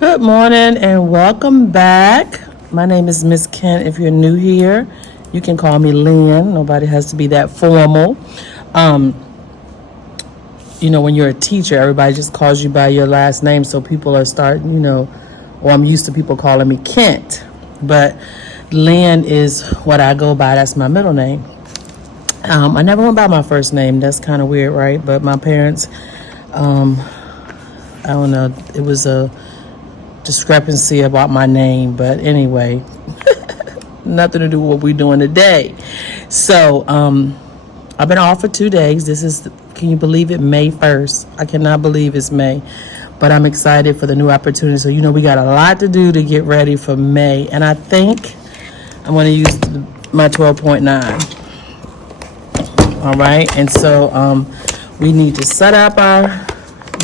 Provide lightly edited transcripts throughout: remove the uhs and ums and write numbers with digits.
Good morning and welcome back. My name is Miss Kent. If you're new here, you can call me Lynn. Nobody has to be that formal. When you're a teacher, everybody just calls you by your last name. So people are starting, or I'm used to people calling me Kent. But Lynn is what I go by. That's my middle name. I never went by my first name. That's kind of weird, right? But my parents, I don't know, it was a discrepancy about my name, but anyway, nothing to do with what we're doing today. So I've been off for 2 days. Can you believe it, May 1st? I cannot believe it's May, but I'm excited for the new opportunity. So we got a lot to do to get ready for May, and I think I'm going to use my 12.9. all right, and so we need to set up our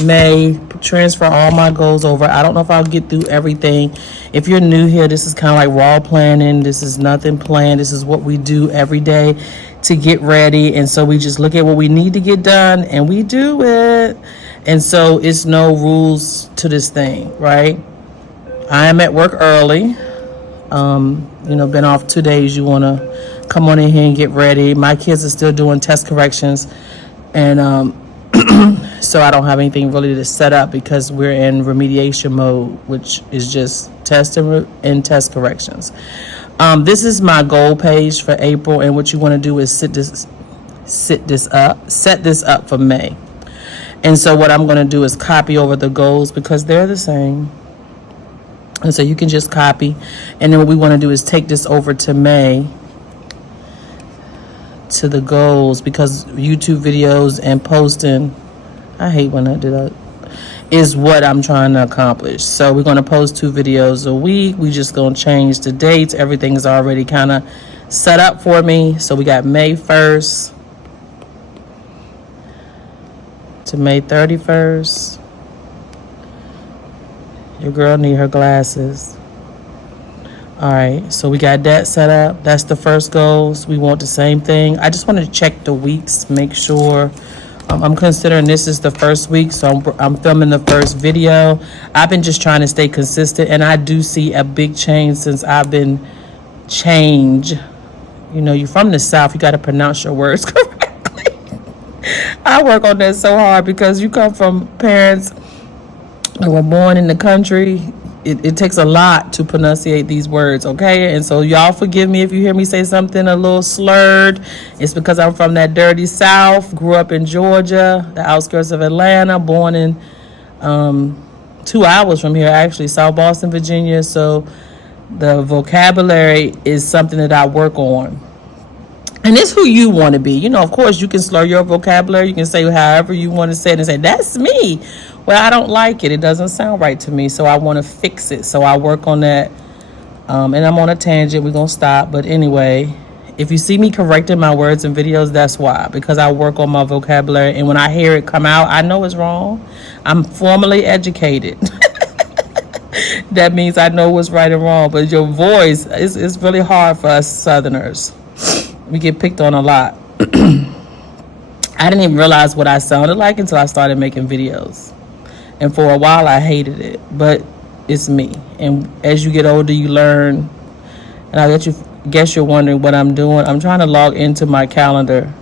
May, transfer all my goals over. I don't know if I'll get through everything. If you're new here, this is kind of like raw planning. This is nothing planned. This is what we do every day to get ready. And so we just look at what we need to get done and we do it. And so it's no rules to this thing, right? I am at work early. Been off 2 days. You want to come on in here and get ready. My kids are still doing test corrections, and so I don't have anything really to set up because we're in remediation mode, which is just test and test corrections. This is my goal page for April, and what you want to do is set this up for May. And so what I'm going to do is copy over the goals because they're the same. And so you can just copy, and then what we want to do is take this over to May, to the goals, because YouTube videos and posting, I hate when I do that, is what I'm trying to accomplish. So we're going to post 2 videos a week. We just going to change the dates. Everything is already kind of set up for me. So we got May 1st to May 31st. Your girl need her glasses. All right, so we got that set up. That's the first goals. We want the same thing. I just want to check the weeks, make sure. I'm considering this is the first week, so I'm filming the first video. I've been just trying to stay consistent, and I do see a big change since I've been changed. You're from the South. You got to pronounce your words correctly. I work on that so hard because you come from parents who were born in the country. It takes a lot to pronunciate these words, okay? And so y'all forgive me if you hear me say something a little slurred. It's because I'm from that dirty South, grew up in Georgia, the outskirts of Atlanta, born in 2 hours from here, actually, South Boston, Virginia. So the vocabulary is something that I work on. And it's who you want to be. Of course, you can slur your vocabulary. You can say however you want to say it and say, that's me. Well, I don't like it. It doesn't sound right to me. So I want to fix it. So I work on that. And I'm on a tangent. We're going to stop. But anyway, if you see me correcting my words in videos, that's why. Because I work on my vocabulary. And when I hear it come out, I know it's wrong. I'm formally educated. That means I know what's right and wrong. But your voice, it's really hard for us Southerners. We get picked on a lot. I didn't even realize what I sounded like until I started making videos. And for a while, I hated it. But it's me. And as you get older, you learn. And I guess you're wondering what I'm doing. I'm trying to log into my calendar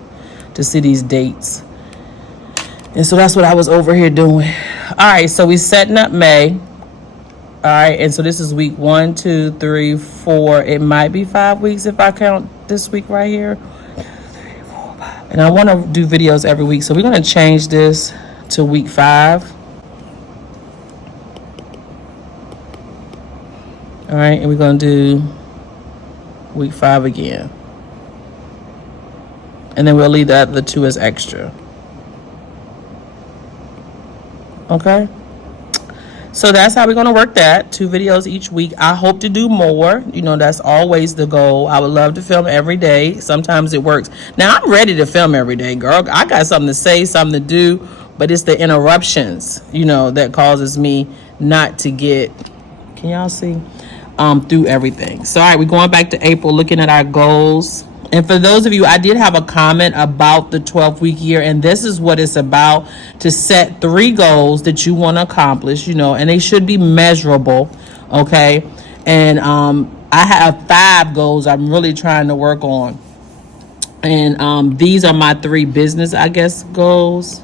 to see these dates. And so that's what I was over here doing. All right, so we're setting up May. All right, and so this is week 1, 2, 3, 4. It might be 5 weeks if I count this week right here. 1, 2, 3, 4, 5. And I want to do videos every week. So we're going to change this to week 5. All right, and we're going to do week 5 again. And then we'll leave the other 2 as extra. Okay? So that's how we're going to work that. 2 videos each week. I hope to do more. That's always the goal. I would love to film every day. Sometimes it works. Now, I'm ready to film every day, girl. I got something to say, something to do. But it's the interruptions, that causes me not to get, can y'all see, through everything. So, all right, we're going back to April, looking at our goals. And for those of you, I did have a comment about the 12-week year, and this is what it's about: to set 3 goals that you want to accomplish, and they should be measurable, okay? And I have 5 goals I'm really trying to work on. And these are my 3 business, I guess, goals,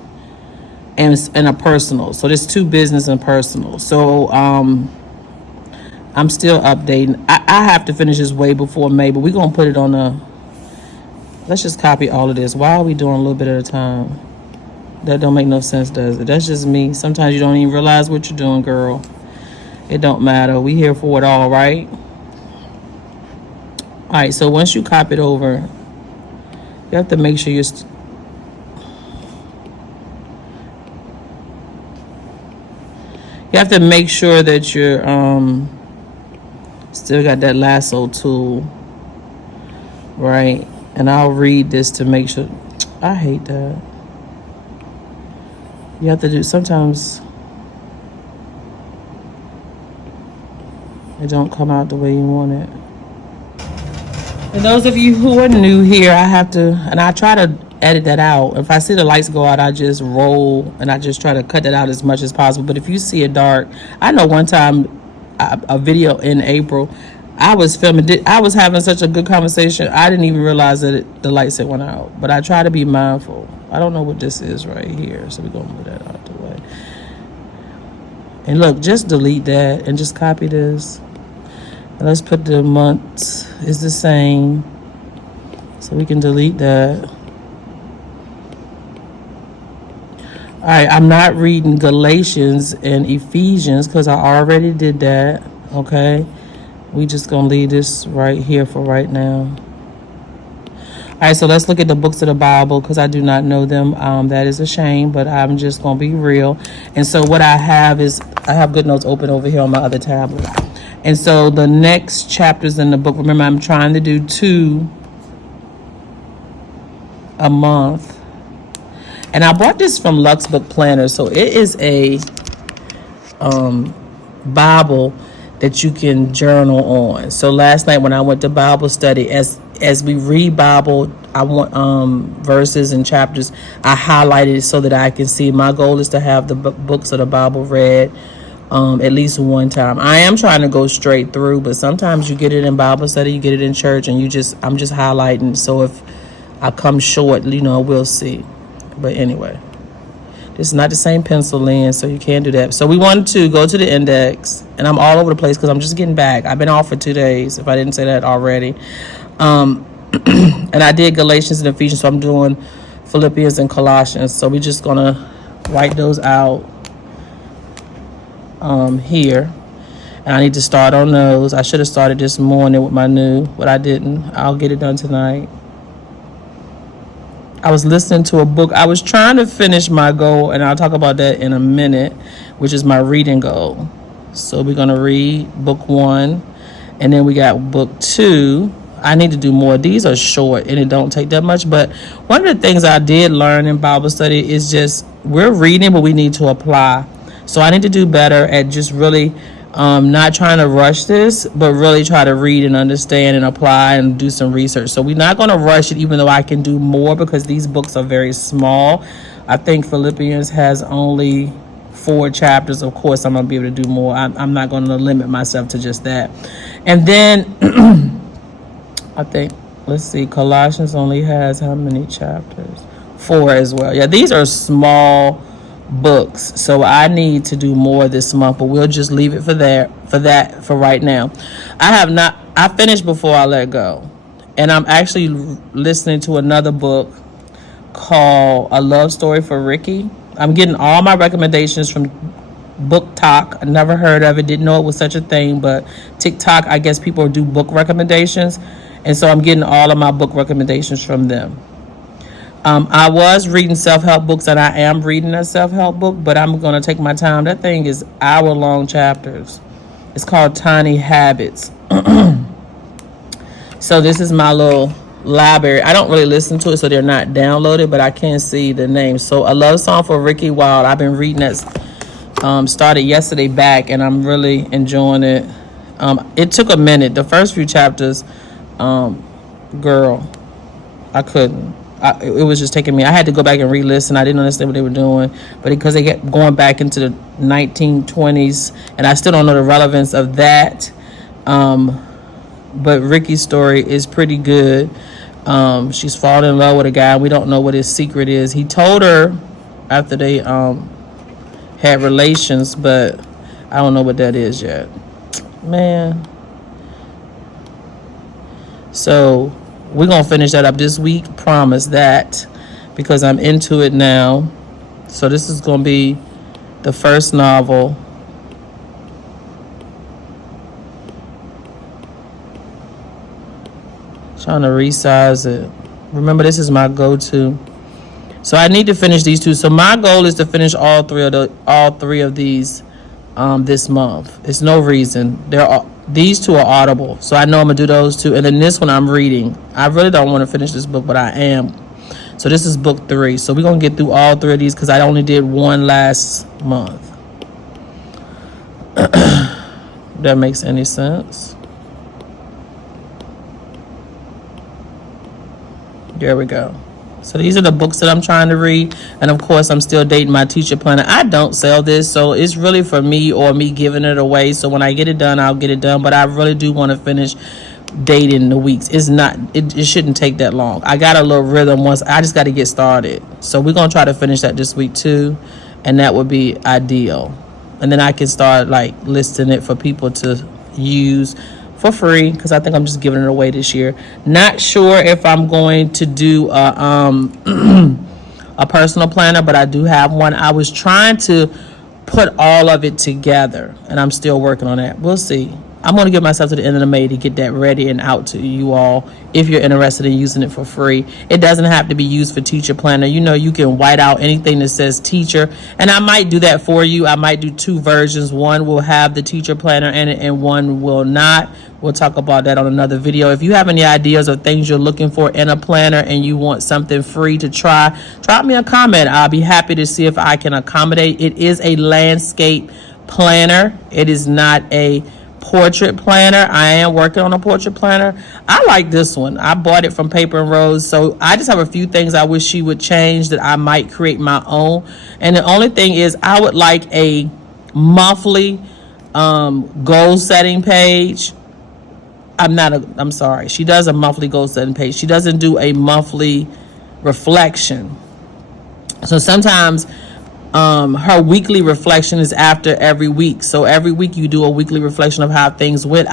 and a personal. So there's 2 business and personal. So I'm still updating. I have to finish this way before May, but we're going to put it on let's just copy all of this. Why are we doing a little bit at a time? That don't make no sense, does it? That's just me. Sometimes you don't even realize what you're doing, girl. It don't matter. We here for it all, right? All right, so once you copy it over, you have to make sure you have to make sure that you're still got that lasso tool, right? And I'll read this to make sure. I hate that. You have to do, sometimes it don't come out the way you want it. And those of you who are new here, I try to edit that out. If I see the lights go out, I just roll and I just try to cut that out as much as possible. But if you see it dark, I know one time, a video in April, I was filming, I was having such a good conversation, I didn't even realize that the lights had went out. But I try to be mindful. I don't know what this is right here, so we're going to move that out the way. And look, just delete that and just copy this. And let's put the months is the same, so we can delete that. All right, I'm not reading Galatians and Ephesians because I already did that, okay? We just going to leave this right here for right now. All right, so let's look at the books of the Bible because I do not know them. That is a shame, but I'm just going to be real. And so what I have is, I have Goodnotes open over here on my other tablet. And so the next chapters in the book, remember, I'm trying to do 2 a month. And I bought this from Luxbook Planner. So it is a Bible that you can journal on. So last night when I went to Bible study, as we read Bible, I want verses and chapters, I highlighted it so that I can see. My goal is to have the books of the Bible read at least one time. I am trying to go straight through, but sometimes you get it in Bible study, you get it in church, and I'm just highlighting. So if I come short, we'll see. But anyway, this is not the same pencil, Lynn, so you can't do that. So we wanted to go to the index, and I'm all over the place because I'm just getting back. I've been off for 2 days, if I didn't say that already. And I did Galatians and Ephesians, so I'm doing Philippians and Colossians. So we're just going to write those out here. And I need to start on those. I should have started this morning with my new, but I didn't. I'll get it done tonight. I was listening to a book. I was trying to finish my goal, and I'll talk about that in a minute, which is my reading goal. So we're going to read book 1, and then we got book 2. I need to do more. These are short, and it don't take that much. But one of the things I did learn in Bible study is just we're reading, but we need to apply. So I need to do better at just really not trying to rush this, but really try to read and understand and apply and do some research. So we're not going to rush it, even though I can do more because these books are very small. I think Philippians has only 4 chapters. Of course, I'm going to be able to do more. I'm not going to limit myself to just that. And then I think, let's see, Colossians only has how many chapters? 4 as well. Yeah, these are small books, so I need to do more this month, but we'll just leave it for right now. I finished before I let go, and I'm actually listening to another book called A Love Story for Ricky. I'm getting all my recommendations from BookTok. I never heard of it, didn't know it was such a thing, but TikTok, I guess people do book recommendations, and so I'm getting all of my book recommendations from them. I was reading self-help books, and I am reading a self-help book, but I'm going to take my time. That thing is hour-long chapters. It's called Tiny Habits. So this is my little library. I don't really listen to it, so they're not downloaded, but I can see the name. So A Love Song for Ricky Wilde. I've been reading that, started yesterday back, and I'm really enjoying it. It took a minute. The first few chapters, girl, I couldn't. It was just taking me. I had to go back and re-listen. I didn't understand what they were doing, but because they kept going back into the 1920s, and I still don't know the relevance of that. But Ricky's story is pretty good. She's fallen in love with a guy. We don't know what his secret is. He told her after they had relations, but I don't know what that is yet. Man. So we're going to finish that up this week. Promise that, because I'm into it now. So this is going to be the first novel. Trying to resize it. Remember, this is my go-to. So I need to finish these two. So my goal is to finish all three of these this month. It's no reason. These two are audible, so I know I'm gonna do those two. And then this one I'm reading. I really don't want to finish this book, but I am. So this is book 3. So we're gonna get through all 3 of these because I only did one last month. That makes any sense? There we go. So these are the books that I'm trying to read. And of course, I'm still dating my teacher planner. I don't sell this, so it's really for me or me giving it away. So when I get it done, I'll get it done. But I really do want to finish dating the weeks. It shouldn't take that long. I got a little rhythm once. I just got to get started. So we're going to try to finish that this week too. And that would be ideal. And then I can start like listing it for people to use for free, because I think I'm just giving it away this year. Not sure if I'm going to do a personal planner, but I do have one. I was trying to put all of it together, and I'm still working on that. We'll see. I'm going to give myself to the end of the May to get that ready and out to you all if you're interested in using it for free. It doesn't have to be used for teacher planner. You know, you can white out anything that says teacher, and I might do that for you. I might do 2 versions. One will have the teacher planner in it and one will not. We'll talk about that on another video. If you have any ideas or things you're looking for in a planner and you want something free to try, drop me a comment. I'll be happy to see if I can accommodate. It is a landscape planner. It is not a portrait planner. I am working on a portrait planner. I like this one. I bought it from PaperNRoses. So I just have a few things I wish she would change that I might create my own. And the only thing is I would like a monthly goal setting page. I'm sorry. She does a monthly goal setting page. She doesn't do a monthly reflection. So sometimes her weekly reflection is after every week. So every week you do a weekly reflection of how things went.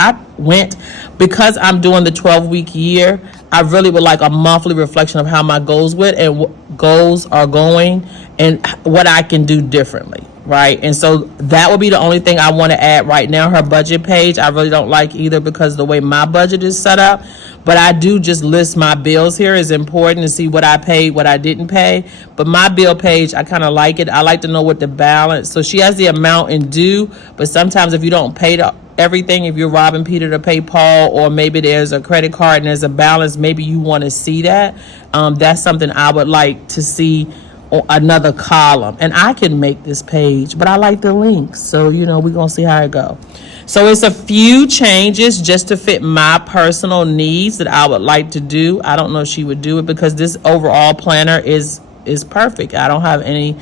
Because I'm doing the 12-week year, I really would like a monthly reflection of how my goals went and what goals are going and what I can do differently. Right. And so that would be the only thing I want to add right now. Her budget page, I really don't like either because the way my budget is set up. But I do just list my bills here. It's important to see what I paid, what I didn't pay. But my bill page, I kind of like it. I like to know what the balance. So she has the amount in due. But sometimes if you don't pay everything, if you're robbing Peter to pay Paul, or maybe there's a credit card and there's a balance, maybe you want to see that. That's something I would like to see. Or another column, and I can make this page, but I like the links, so we're gonna see how it go. So it's a few changes just to fit my personal needs that I would like to do. I don't know if she would do it because this overall planner is perfect. I don't have any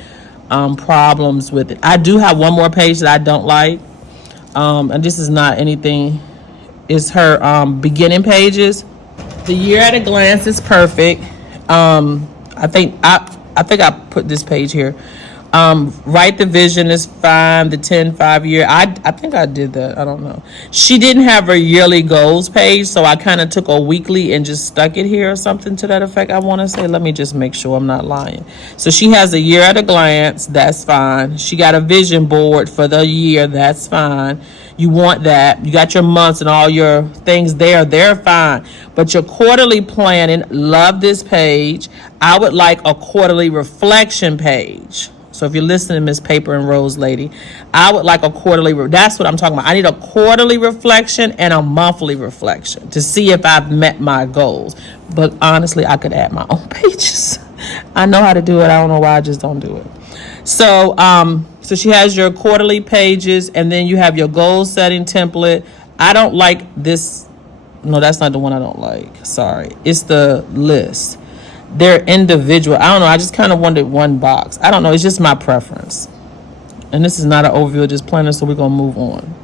problems with it. I do have one more page that I don't like, and this is not anything. It's her beginning pages. The year at a glance is perfect. I think I put this page here. Write the vision is fine. The 10-5-year. I think I did that. I don't know. She didn't have her yearly goals page, so I kind of took a weekly and just stuck it here or something to that effect. I want to say. Let me just make sure I'm not lying. So she has a year at a glance. That's fine. She got a vision board for the year. That's fine. You want that. You got your months and all your things there. They're fine. But your quarterly planning, love this page. I would like a quarterly reflection page. So if you're listening, Miss PaperNRoses lady, I would like a quarterly. That's what I'm talking about. I need a quarterly reflection and a monthly reflection to see if I've met my goals. But honestly, I could add my own pages. I know how to do it. I don't know why I just don't do it. So, so she has your quarterly pages, and then you have your goal setting template. I don't like this. No, that's not the one I don't like. Sorry. It's the list. they're individual. I don't know. I just kind of wanted one box. I don't know. It's just my preference. And this is not an overview, just planner, so we're going to move on.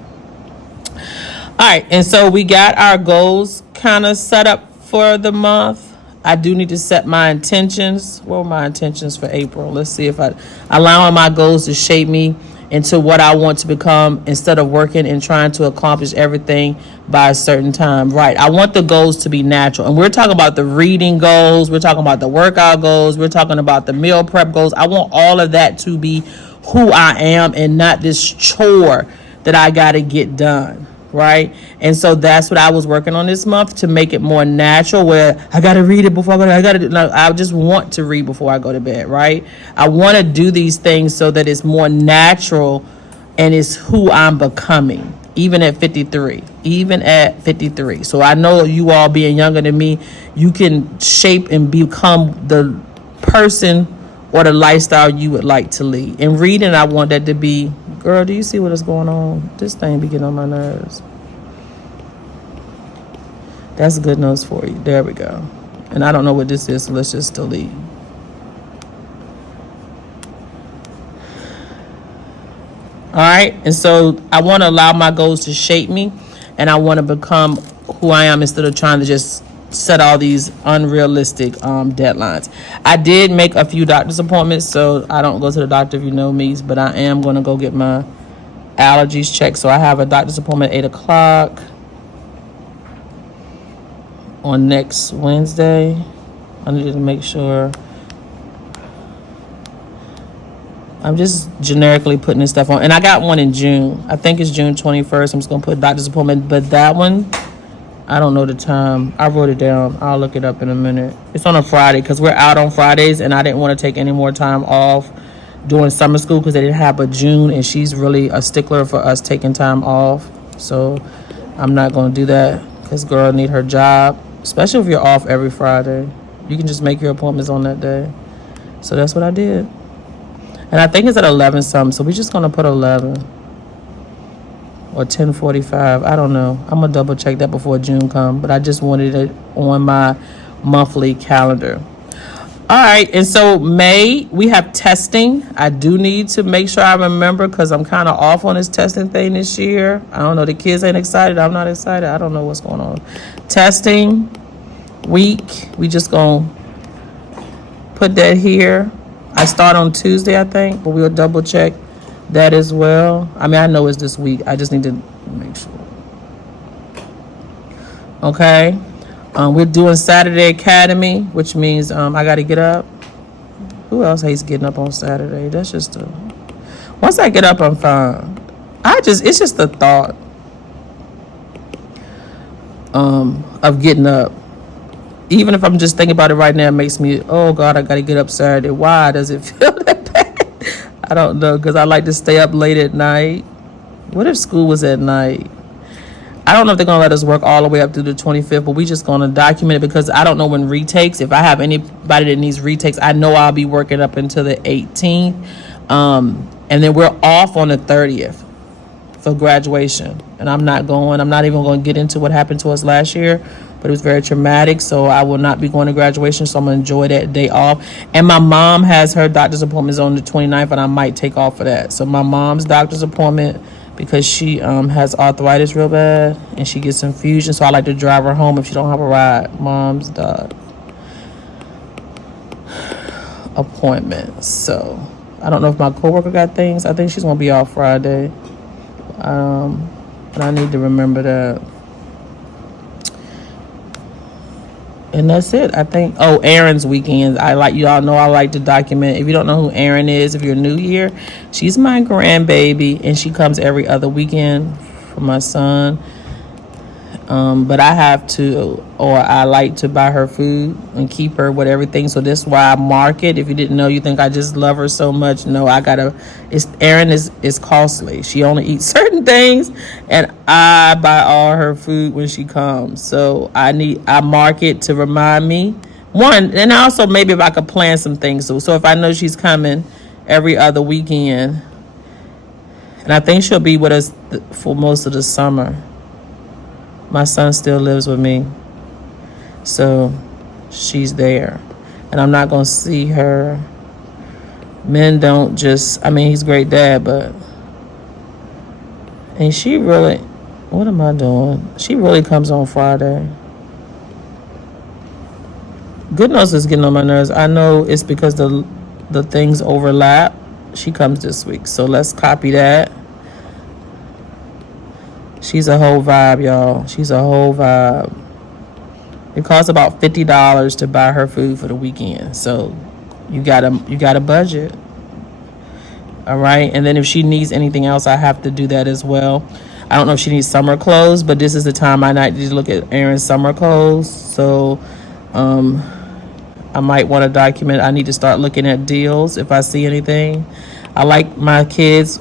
All right. And so we got our goals kind of set up for the month. I do need to set my intentions. What were my intentions for April? Let's see if I allowing my goals to shape me into what I want to become instead of working and trying to accomplish everything by a certain time. Right. I want the goals to be natural. And we're talking about the reading goals. We're talking about the workout goals. We're talking about the meal prep goals. I want all of that to be who I am and not this chore that I got to get done. Right. And so that's what I was working on this month, to make it more natural, where I got to read it before I got to do. No, I just want to read before I go to bed. Right. I want to do these things so that it's more natural and it's who I'm becoming, even at 53, So I know you all being younger than me, you can shape and become the person or the lifestyle you would like to lead. And reading, I want that to be, girl, do you see what is going on? This thing be getting on my nerves. That's Goodnotes for you. There we go. And I don't know what this is, so let's just delete. All right. And so I want to allow my goals to shape me, and I want to become who I am instead of trying to just set all these unrealistic deadlines. I did make a few doctor's appointments, so I don't go to the doctor if you know me, but I am going to go get my allergies checked. So I have a doctor's appointment at 8 o'clock on next Wednesday. I need to make sure. I'm just generically putting this stuff on. And I got one in June. I think it's June 21st. I'm just going to put doctor's appointment. But that one, I don't know the time. I wrote it down. I'll look it up in a minute. It's on a Friday because we're out on Fridays, and I didn't want to take any more time off during summer school because they didn't have a June, and she's really a stickler for us taking time off. So I'm not going to do that because girl need her job, especially if you're off every Friday. You can just make your appointments on that day. So that's what I did. And I think it's at 11 something, so we're just going to put 11. Or 10:45, I don't know. I'm gonna double check that before June comes, but I just wanted it on my monthly calendar. All right, and so May, we have testing. I do need to make sure I remember because I'm kind of off on this testing thing this year. I don't know, the kids ain't excited. I'm not excited. I don't know what's going on. Testing week, we just gonna put that here. I start on Tuesday, I think, but we'll double check that as well. I mean, I know it's this week. I just need to make sure. Okay. We're doing Saturday Academy, which means I got to get up. Who else hates getting up on Saturday? That's just once I get up, I'm fine. It's just the thought of getting up. Even if I'm just thinking about it right now, it makes me, oh God, I got to get up Saturday. Why does it feel that bad? I don't know, because I like to stay up late at night. What if school was at night? I don't know if they're going to let us work all the way up through the 25th, but we just going to document it because I don't know when retakes. If I have anybody that needs retakes, I know I'll be working up until the 18th. And then we're off on the 30th for graduation. And I'm not even going to get into what happened to us last year, but it was very traumatic, so I will not be going to graduation, so I'm going to enjoy that day off. And my mom has her doctor's appointments on the 29th, and I might take off for that. So my mom's doctor's appointment, because she has arthritis real bad, and she gets infusion, so I like to drive her home if she don't have a ride. Mom's doc appointment. So I don't know if my coworker got things. I think she's going to be off Friday. But I need to remember that. And that's it. I think, Erin's weekends. You all know I like to document. If you don't know who Erin is, if you're new here, she's my grandbaby, and she comes every other weekend for my son. But I have to, or I like to buy her food and keep her with everything. So that's why I mark it. If you didn't know, you think I just love her so much. No, Erin is costly. She only eats certain things, and I buy all her food when she comes. So I mark it to remind me. One, and also maybe if I could plan some things. So if I know she's coming every other weekend, and I think she'll be with us for most of the summer. My son still lives with me, so she's there. and I'm not gonna see her. Men don't just, I mean, he's a great dad, but, and she really, what am I doing? She really comes on Friday. Goodnotes is getting on my nerves. I know it's because the things overlap. She comes this week, so let's copy that. She's a whole vibe, y'all. She's a whole vibe. It costs about $50 to buy her food for the weekend, so you gotta budget. All right, and then if she needs anything else, I have to do that as well. I don't know if she needs summer clothes, but this is the time I need to look at Aaron's summer clothes. So I might want to document. I need to start looking at deals if I see anything. I like my kids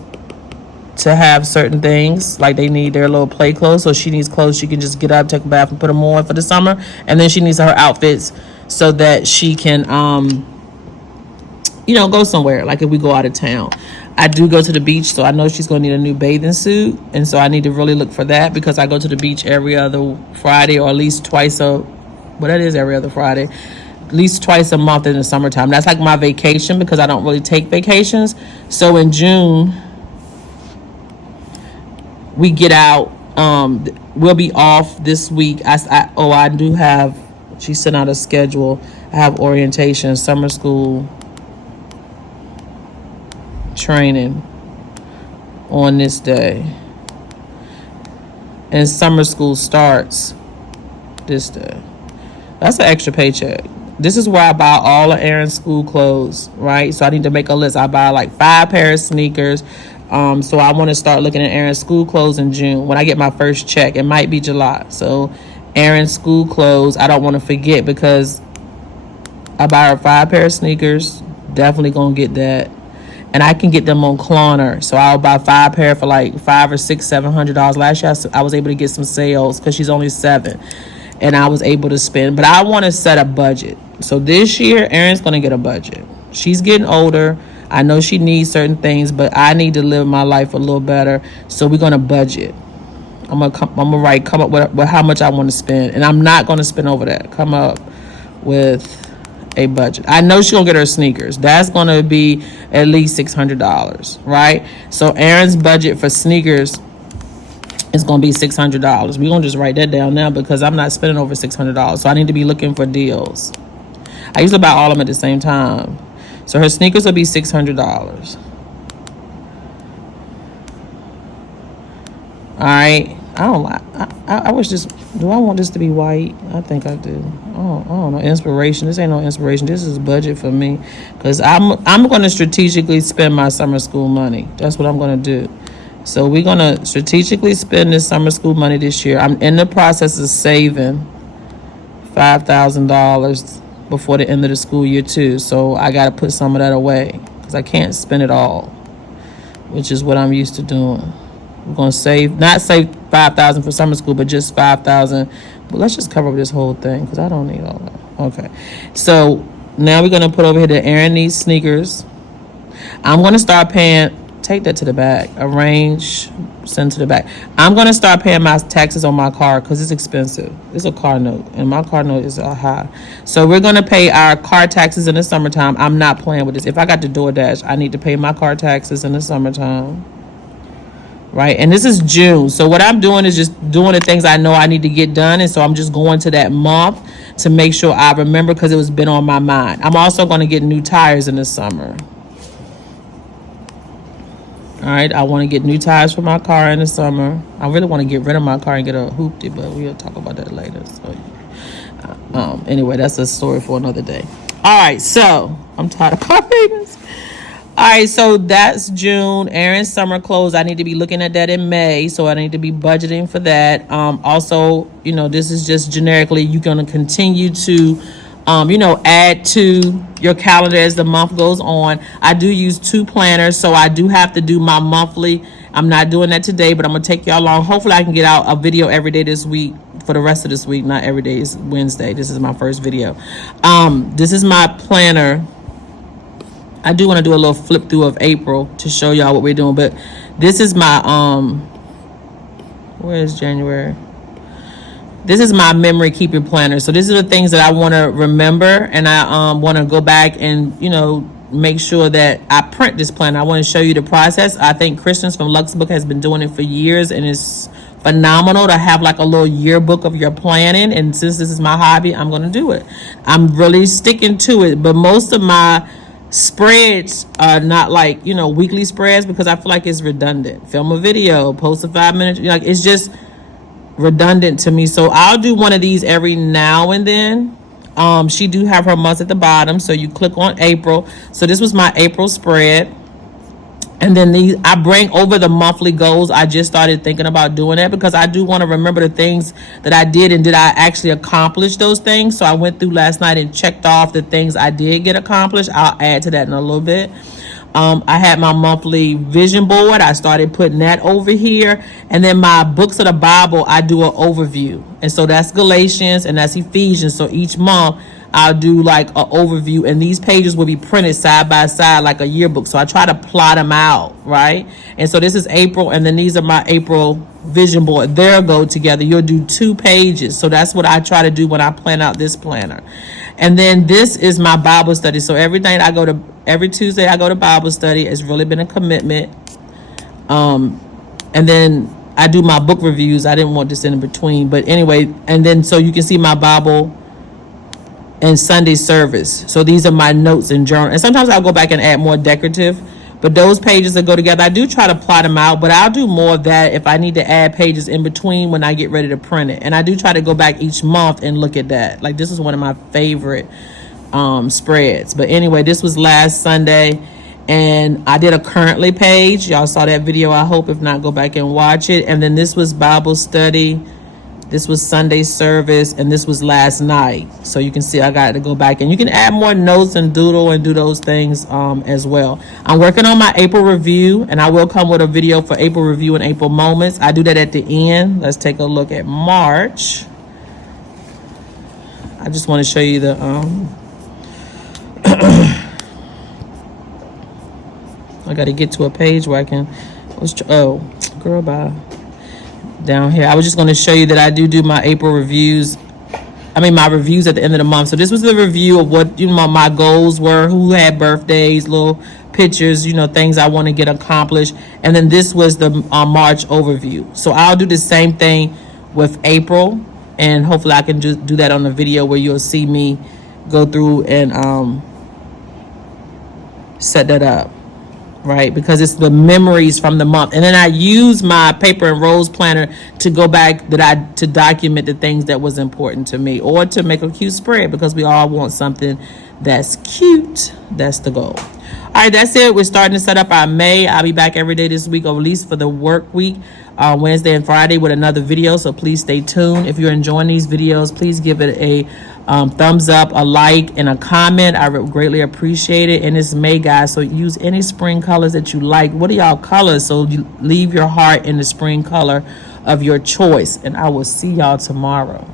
to have certain things, like they need their little play clothes. So she needs clothes she can just get up, take a bath, and put them on for the summer. And then she needs her outfits so that she can go somewhere, like if we go out of town. I do go to the beach, so I know she's going to need a new bathing suit, and so I need to really look for that, because I go to the beach every other Friday, or at least every other Friday, at least twice a month in the summertime. That's like my vacation, because I don't really take vacations. So in June, we get out. We'll be off this week. I do have, she sent out a schedule. I have orientation, summer school, training on this day, and summer school starts this day. That's an extra paycheck. This is where I buy all of Aaron's school clothes, right? So I need to make a list. I buy like 5 pairs of sneakers. So I want to start looking at Aaron's school clothes in June when I get my first check. It might be July. So Aaron's school clothes, I don't want to forget, because I buy her 5 pairs of sneakers. Definitely gonna get that. And I can get them on Klarna. So I'll buy 5 pair for like $500 or $600, $700. Last year I was able to get some sales because she's only 7. And I was able to spend. But I want to set a budget. So this year, Erin's going to get a budget. She's getting older. I know she needs certain things, but I need to live my life a little better. So we're going to budget. I'm gonna come up with how much I want to spend. And I'm not going to spend over that. Come up with a budget. I know she's gonna get her sneakers. That's gonna be at least $600, right? So Aaron's budget for sneakers is gonna be $600. We're gonna just write that down now, because I'm not spending over $600. So I need to be looking for deals. I usually buy all of them at the same time. So her sneakers will be $600. All right. I wish this. Do I want this to be white? I think I do. I don't know. Inspiration. This ain't no inspiration. This is budget for me, because I'm going to strategically spend my summer school money. That's what I'm going to do. So we're going to strategically spend this summer school money this year. I'm in the process of saving $5,000 before the end of the school year too. So I got to put some of that away, because I can't spend it all, which is what I'm used to doing. We're going to not save $5,000 for summer school, but just $5,000. But let's just cover up this whole thing, because I don't need all that. Okay. So now we're going to put over here that Aaron needs sneakers. I'm going to start paying, take that to the back, arrange, send to the back. I'm going to start paying my taxes on my car, because it's expensive. It's a car note, and my car note is high. So we're going to pay our car taxes in the summertime. I'm not playing with this. If I got the DoorDash, I need to pay my car taxes in the summertime. Right, and this is June. So what I'm doing is just doing the things I know I need to get done, and so I'm just going to that month to make sure I remember, because it was been on my mind. I'm also going to get new tires in the summer. All right, I want to get new tires for my car in the summer. I really want to get rid of my car and get a hoopty, but we'll talk about that later. So, anyway, that's a story for another day. All right, so I'm tired of car payments. All right, so that's June. Aaron's summer clothes, I need to be looking at that in May, so I need to be budgeting for that. Also, this is just generically, you're going to continue to, add to your calendar as the month goes on. I do use 2 planners, so I do have to do my monthly. I'm not doing that today, but I'm going to take y'all along. Hopefully, I can get out a video every day this week for the rest of this week. Not every day. It's Wednesday. This is my first video. This is my planner. I do want to do a little flip through of April to show y'all what we're doing, but this is my where is January? This is my memory keeping planner. So these are the things that I want to remember, and I want to go back and, you know, make sure that I print this planner. I want to show you the process. I think Christians from Luxbook has been doing it for years, and it's phenomenal to have like a little yearbook of your planning. And since this is my hobby, I'm going to do it. I'm really sticking to it. But most of my spreads are not like, you know, weekly spreads, because I feel like it's redundant. Film a video, post a 5 minutes, like it's just redundant to me. So I'll do one of these every now and then. She do have her months at the bottom, so you click on April. So this was my April spread, and then these I bring over the monthly goals. I just started thinking about doing that because I do want to remember the things that I did, and did I actually accomplish those things. So I went through last night and checked off the things I did get accomplished. I'll add to that in a little bit. I had my monthly vision board. I started putting that over here. And then my books of the Bible, I do an overview. And so that's Galatians and that's Ephesians. So each month I'll do like an overview, and these pages will be printed side by side like a yearbook. So I try to plot them out, right? And so this is April, and then these are my April vision board. They'll go together. You'll do 2 pages. So that's what I try to do when I plan out this planner. And then this is my Bible study. So every Tuesday I go to Bible study. It's really been a commitment. And then I do my book reviews. I didn't want this in between, but anyway. And then so you can see my Bible and Sunday service. So these are my notes and journal. And sometimes I'll go back and add more decorative, but those pages that go together, I do try to plot them out, but I'll do more of that if I need to add pages in between when I get ready to print it. And I do try to go back each month and look at that. Like this is one of my favorite spreads. But anyway, this was last Sunday, and I did a currently page. Y'all saw that video, I hope. If not, go back and watch it. And then this was Bible study. This was Sunday service, and this was last night. So you can see I got to go back, and you can add more notes and doodle and do those things as well. I'm working on my April review, and I will come with a video for April review and April moments. I do that at the end. Let's take a look at March. I just want to show you the I got to get to a page where I can. Girl, bye. Down here, I was just going to show you that I do my April reviews. My reviews at the end of the month. So this was the review of what, you know, my goals were, who had birthdays, little pictures, you know, things I want to get accomplished. And then this was the March overview. So I'll do the same thing with April, and hopefully I can just do that on the video where you'll see me go through and set that up. Right, because it's the memories from the month. And then I use my Paper and Rose planner to go back to document the things that was important to me, or to make a cute spread, because we all want something that's cute. That's the goal. All right, that's it. We're starting to set up our May. I'll be back every day this week, or at least for the work week, Wednesday and Friday, with another video. So please stay tuned. If you're enjoying these videos, please give it a thumbs up, a like, and a comment. I greatly appreciate it. And it's May, guys, so use any spring colors that you like. What are y'all colors? So you leave your heart in the spring color of your choice. And I will see y'all tomorrow.